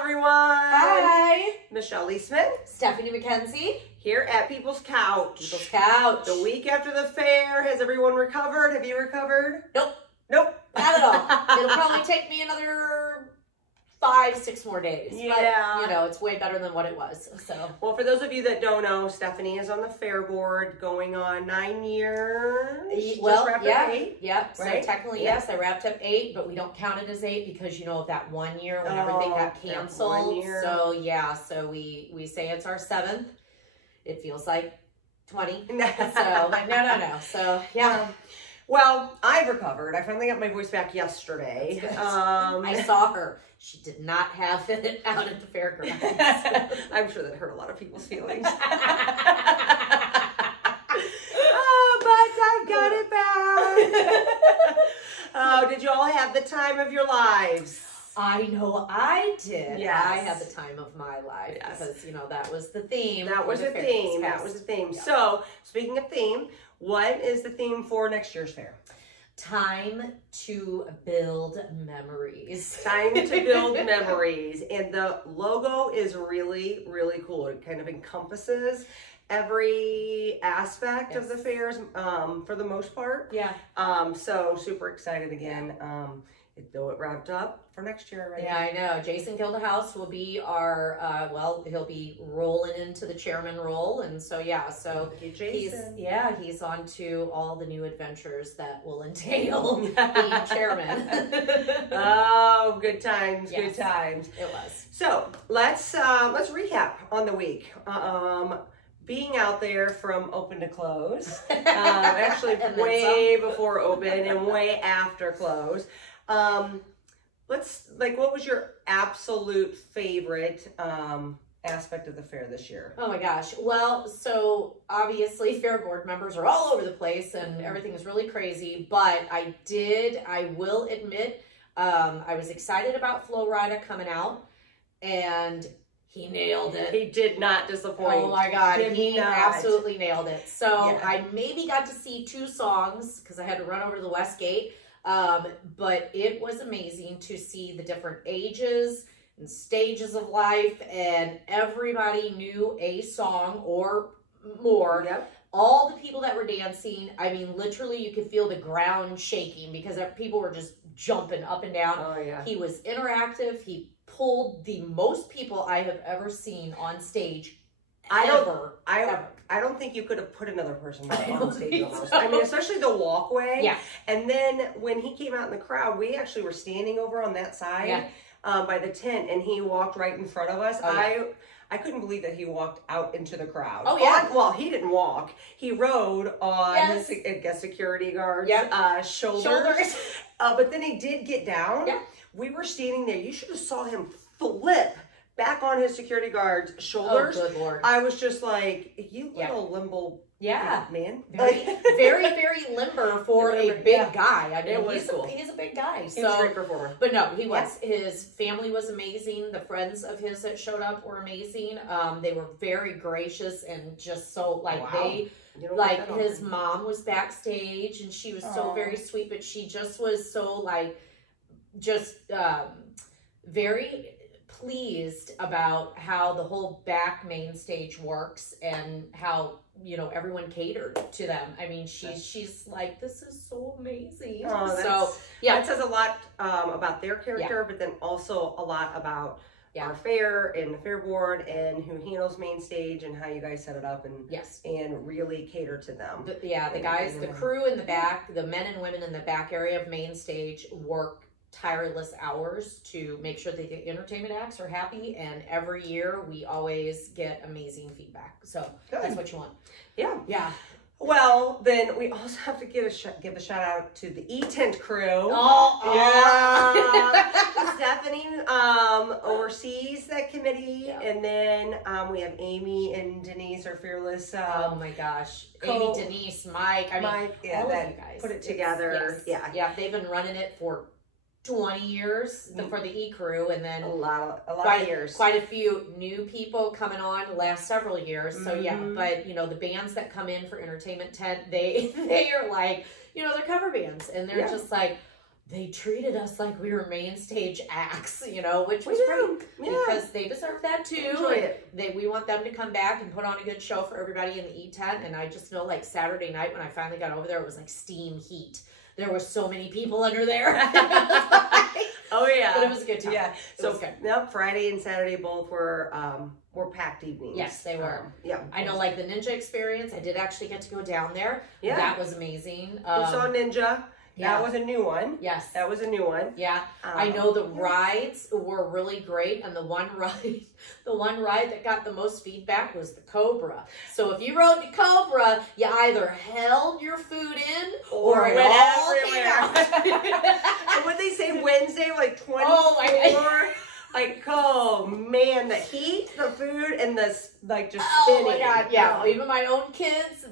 everyone. Hi. Michelle Leesman. Stephanie McKenzie. Here at People's Couch. People's Couch. The week after the fair. Has everyone recovered? Have you recovered? Nope. Nope. Not at all. It'll probably take me another 5-6 more days. Yeah. But, you know, it's way better than what it was. So. Well, for those of you that don't know, Stephanie is on the fair board going on 9 years. Well, Just yeah. 8. Yep. Right? So technically, yes, I wrapped up 8, but we don't count it as 8 because, you know, of that 1 year when everything got canceled. 1 year. So, yeah. So we say it's our 7th. It feels like 20. So, like, no. So, yeah. Well, I've recovered. I finally got my voice back yesterday. I saw her. She did not have it out at the fairgrounds. I'm sure that hurt a lot of people's feelings. But I've got it back. Oh, did you all have the time of your lives? I know I did. Yes. I had the time of my life because, you know, that was the theme. That was the theme. That was the theme. Yeah. So, speaking of theme, what is the theme for next year's fair? Time to build memories. Time to build memories. And the logo is really, really cool. It kind of encompasses every aspect of the fairs for the most part. Yeah. So super excited again. Though it wrapped up for next year already. Yeah, I know. Jason Gildahouse will be our, he'll be rolling into the chairman role. And so, yeah, so he's on to all the new adventures that will entail being chairman. Oh, good times, yes, good times. It was. So let's recap on the week. Being out there from open to close, actually way before open and way after close. What was your absolute favorite aspect of the fair this year? Oh my gosh. Well, so obviously fair board members are all over the place and everything is really crazy, but I will admit, I was excited about Flo Rida coming out and he nailed it. He did not disappoint. Oh my God. He absolutely nailed it. So yeah. I maybe got to see 2 songs because I had to run over to the West Gate. But it was amazing to see the different ages and stages of life, and everybody knew a song or more. Yep. All the people that were dancing, I mean, literally you could feel the ground shaking because people were just jumping up and down. Oh, yeah. He was interactive. He pulled the most people I have ever seen on stage. I don't think you could have put another person on stage almost. So. I mean, especially the walkway. Yeah. And then when he came out in the crowd, we actually were standing over on that side by the tent, and he walked right in front of us. Oh, yeah. I couldn't believe that he walked out into the crowd. Oh, yeah. Well, he didn't walk. He rode on his, I guess, security guard's shoulders. But then he did get down. Yeah. We were standing there. You should have saw him flip back on his security guard's shoulders. Oh, good Lord. I was just like, you little limbo man. Very, very limber for a big guy. I mean, he's a big guy. So, he was a great performer. But no, he was. His family was amazing. The friends of his that showed up were amazing. They were very gracious and just so, like, his mom was backstage and she was so very sweet, but she just was so, like, very pleased about how the whole back main stage works and how, you know, everyone catered to them. I mean, she's like, this is so amazing. So that says a lot about their character, but then also a lot about our fair and the fair board and who handles main stage and how you guys set it up and really cater to them. The guys, the crew in the back, the men and women in the back area of main stage work tireless hours to make sure that the entertainment acts are happy, and every year we always get amazing feedback. So that's what you want. Yeah. Well, then we also have to give a shout out to the E-Tent crew. Stephanie oversees that committee, and then we have Amy and Denise, our fearless. Oh my gosh, Amy, Denise, Mike. I mean, all of you guys put it together. They've been running it for 20 years for the E-Crew, and then a lot of years. Quite a few new people coming on the last several years. So but you know, the bands that come in for entertainment tent, they are like, you know, they're cover bands, and they're just like, they treated us like we were main stage acts, you know, which was great because they deserve that too. Enjoy it. We want them to come back and put on a good show for everybody in the E-tent. And I just know, like, Saturday night when I finally got over there, it was like steam heat. There were so many people under there. Oh yeah, but it was a good time. Yeah, so Friday and Saturday both were packed evenings. Yes, they were. Yeah, I know, like the Ninja experience. I did actually get to go down there. Yeah, that was amazing. We saw Ninja. Yeah. That was a new one. Yes. That was a new one. Yeah. I know the rides were really great, and the one ride that got the most feedback was the Cobra. So if you rode the Cobra, you either held your food in or it all came out. And what they say Wednesday, like 24. Oh my God. Like, oh man, the heat, the food, and the like just spinning. Oh my God, yeah. Even my own kids,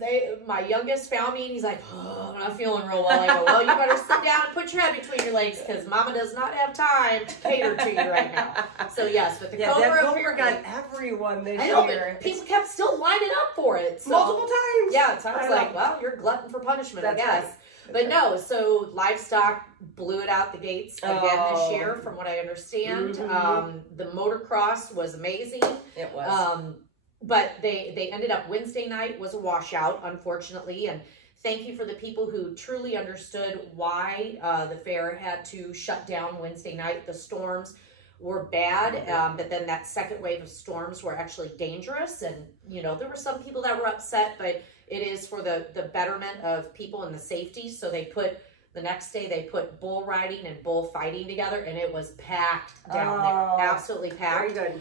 my youngest found me and he's like, oh, I'm not feeling real well. I go, well, you better sit down and put your head between your legs because Mama does not have time to cater to you right now. So yes, but the Cobra got everyone this year. But people kept still lining up for it. So, multiple times. Yeah, so I was like, well, you're glutton for punishment, I guess. Right. But no, so Livestock blew it out the gates again this year, from what I understand. The motocross was amazing. It was. But they ended up, Wednesday night was a washout, unfortunately. And thank you for the people who truly understood why the fair had to shut down Wednesday night. The storms were bad, but then that second wave of storms were actually dangerous. And, you know, there were some people that were upset, but it is for the betterment of people and the safety. So the next day they put bull riding and bull fighting together, and it was packed down there. Absolutely packed. Very good.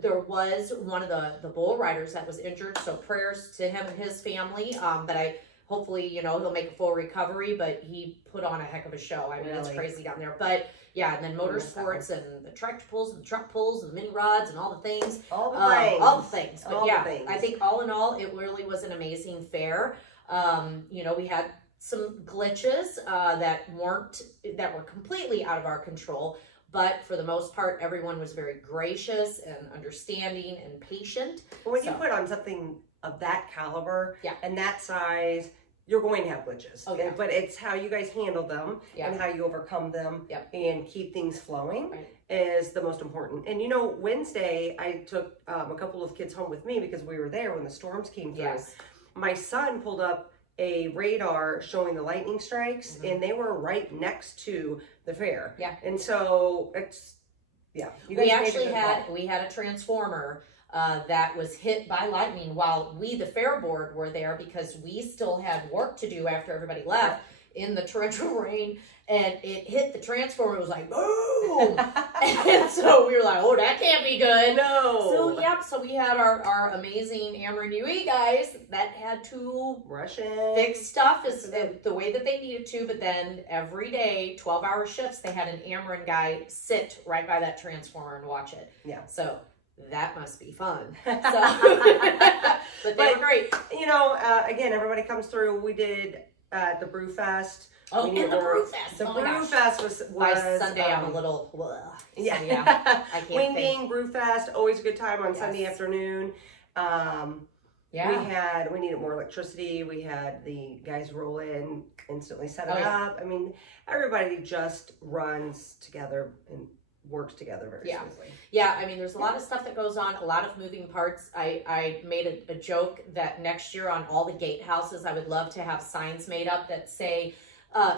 There was one of the bull riders that was injured, so prayers to him and his family. But hopefully, you know, he'll make a full recovery, but he put on a heck of a show. I mean, It's crazy down there. But yeah, and then motorsports and the tractor pulls and the truck pulls and the mini rods and all the things. All the things. But I think all in all, it really was an amazing fair. You know, we had some glitches that were completely out of our control, but for the most part, everyone was very gracious and understanding and patient. But when you put on something of that caliber and that size, you're going to have glitches. Oh, yeah. But it's how you guys handle them and how you overcome them and keep things flowing is the most important. And you know, Wednesday, I took a couple of kids home with me because we were there when the storms came through. Yes. My son pulled up a radar showing the lightning strikes, and they were right next to the fair. Yeah. And so it's, we actually had a transformer that was hit by lightning while we, the fair board, were there because we still had work to do after everybody left in the torrential rain, and it hit the transformer. It was like, boom! And so we were like, oh, that can't be good. No. So we had our amazing Ameren UE guys that had to rush in, fix stuff the way that they needed to, but then every day, 12-hour shifts, they had an Ameren guy sit right by that transformer and watch it. Yeah. So that must be fun. But they were great. You know, again, everybody comes through. We did the Brew Fest. Oh, and the Brew Fest. The Brew Fest was by Sunday. I'm a little yeah. So, yeah, I can't Wing Brew Fest, always a good time on Sunday afternoon. We needed more electricity. We had the guys roll in, instantly set it up. I mean, everybody just runs together and works together very smoothly. Yeah, I mean, there's a lot of stuff that goes on, a lot of moving parts. I made a joke that next year on all the gatehouses, I would love to have signs made up that say,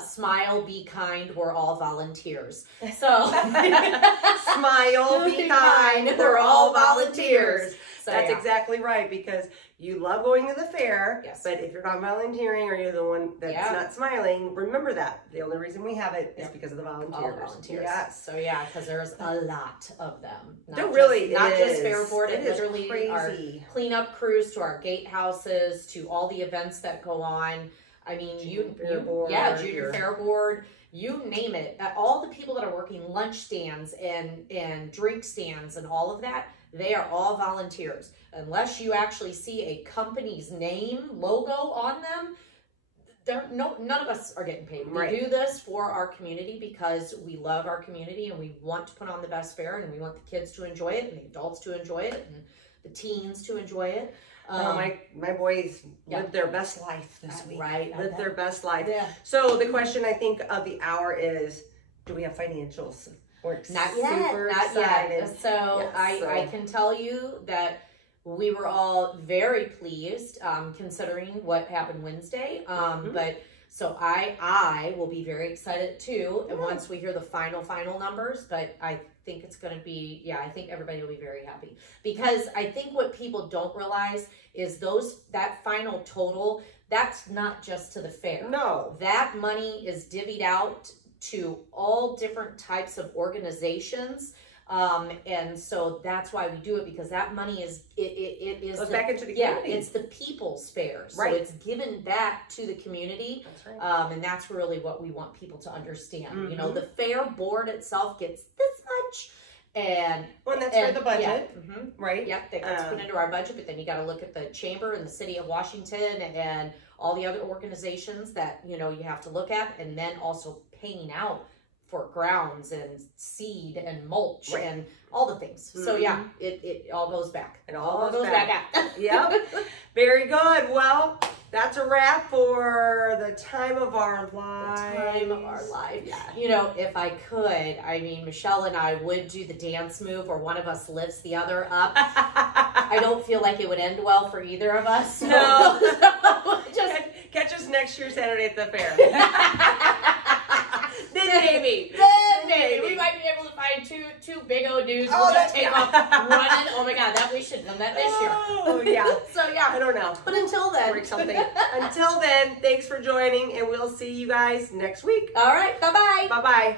smile, be kind, we're all volunteers. So, smile, be kind, we're all volunteers. So, that's exactly right, because you love going to the fair, yes. But if you're not volunteering or you're the one that's not smiling, remember that. The only reason we have it is because of the volunteers. All volunteers. Yes. So yeah, because there's a lot of them. There really is. Not just fair board, it literally crazy. Our cleanup crews to our gatehouses to all the events that go on. I mean, junior fair board, you name it. All the people that are working lunch stands and drink stands and all of that, they are all volunteers. Unless you actually see a company's name, logo on them, none of us are getting paid. Right. We do this for our community because we love our community and we want to put on the best fair and we want the kids to enjoy it and the adults to enjoy it and the teens to enjoy it. My boys lived their best life this week. Right. Lived their best life. Yeah. So the question I think of the hour is, do we have financials? We're not yet. Super not excited. Yet. So I can tell you that we were all very pleased, considering what happened Wednesday. But so I will be very excited too. And once we hear the final numbers, but I think it's going to be, I think everybody will be very happy, because I think what people don't realize is that final total, that's not just to the fair. No. That money is divvied out to all different types of organizations. And so that's why we do it, because that money is, it is back into the community. It's the people's fair. So right. it's given back to the community. That's right. And that's really what we want people to understand. You know, the fair board itself gets this much. And that's for the budget, right? Yep, that gets put into our budget, but then you got to look at the chamber and the city of Washington and all the other organizations that, you know, you have to look at, and then also paying out for grounds and seed and mulch and all the things. So it all goes back. It all goes back out. Yep. Very good. Well, that's a wrap for the time of our lives. The time of our life. Yeah. You know, if I could, I mean, Michelle and I would do the dance move where one of us lifts the other up. I don't feel like it would end well for either of us. So, No. just catch us next year Saturday at the fair. Then maybe. We might be able to find two big old dudes. We'll just take off running. Oh my God, that we should have done that this year. Oh yeah. So I don't know. But until then, Until then, thanks for joining, and we'll see you guys next week. All right. Bye bye. Bye bye.